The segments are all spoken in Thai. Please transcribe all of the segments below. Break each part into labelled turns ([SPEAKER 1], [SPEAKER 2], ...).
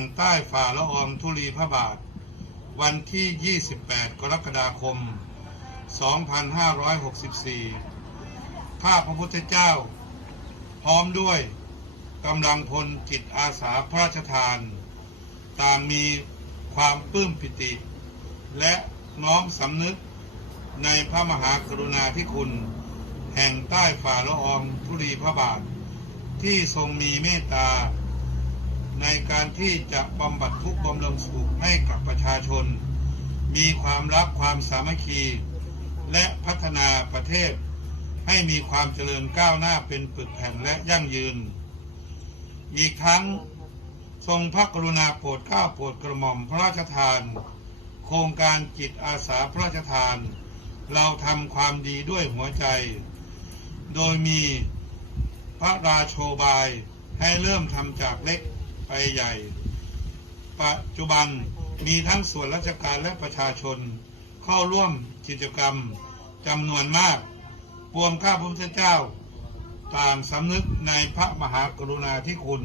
[SPEAKER 1] งใต้ฝ่าละอองธุลีพระบาท วันที่ 28 กรกฎาคม 2564 ข้าพระพุทธเจ้า พร้อมด้วยกำลังพลจิตอาสาพระราชทาน ต่างมีความปลื้มปิติ และน้อมสำนึกในพระมหากรุณาธิคุณ แห่งใต้ฝ่าละอองธุลีพระบาท ที่ทรงมีเมตตา ในการที่จะบำบัดทุกข์บำรุงสุขให้กับประชาชน มีความรักความสามัคคี และพัฒนาประเทศ ให้มีความเจริญก้าวหน้าเป็นปึกแผ่นและยั่งยืน อีกทั้งทรงพระกรุณาโปรดเกล้าโปรดกระหม่อมพระราชทาน โครงการจิตอาสาพระราชทาน เราทำความดีด้วยหัวใจ โดยมีพระราโชบายให้เริ่มทำจากเล็ก ไปใหญ่ ปัจจุบันมีทั้งส่วนราชการและประชาชน เข้าร่วมกิจกรรมจำนวนมากปวงข้าพพุทธเจ้า ต่างสำนึกในพระมหากรุณาธิคุณ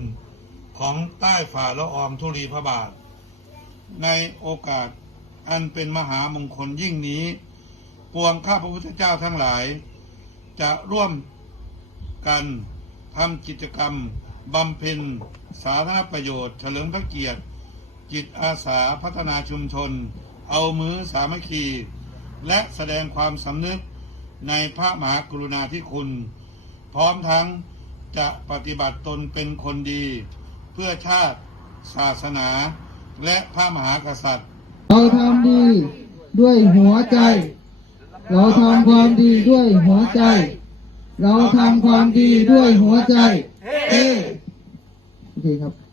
[SPEAKER 1] ของใต้ฝ่าละออมธุลีพระบาท ในโอกาสอันเป็นมหามงคลยิ่งนี้ปวงข้าพระพุทธเจ้าทั้งหลาย จะร่วมกันทำกิจกรรม บำเพ็ญสาธารณประโยชน์เฉลิมพระเกียรติ จิตอาสาพัฒนาชุมชน เอามือสามัคคี และแสดงความสำนึกในพระมหากรุณาธิคุณ พร้อมทั้งจะปฏิบัติตนเป็นคนดี เพื่อชาติ ศาสนา และพระมหากษัตริย์
[SPEAKER 2] เราทำดีด้วยหัวใจ เราทำความดีด้วยหัวใจ เราทำความดีด้วยหัวใจ โอเคครับ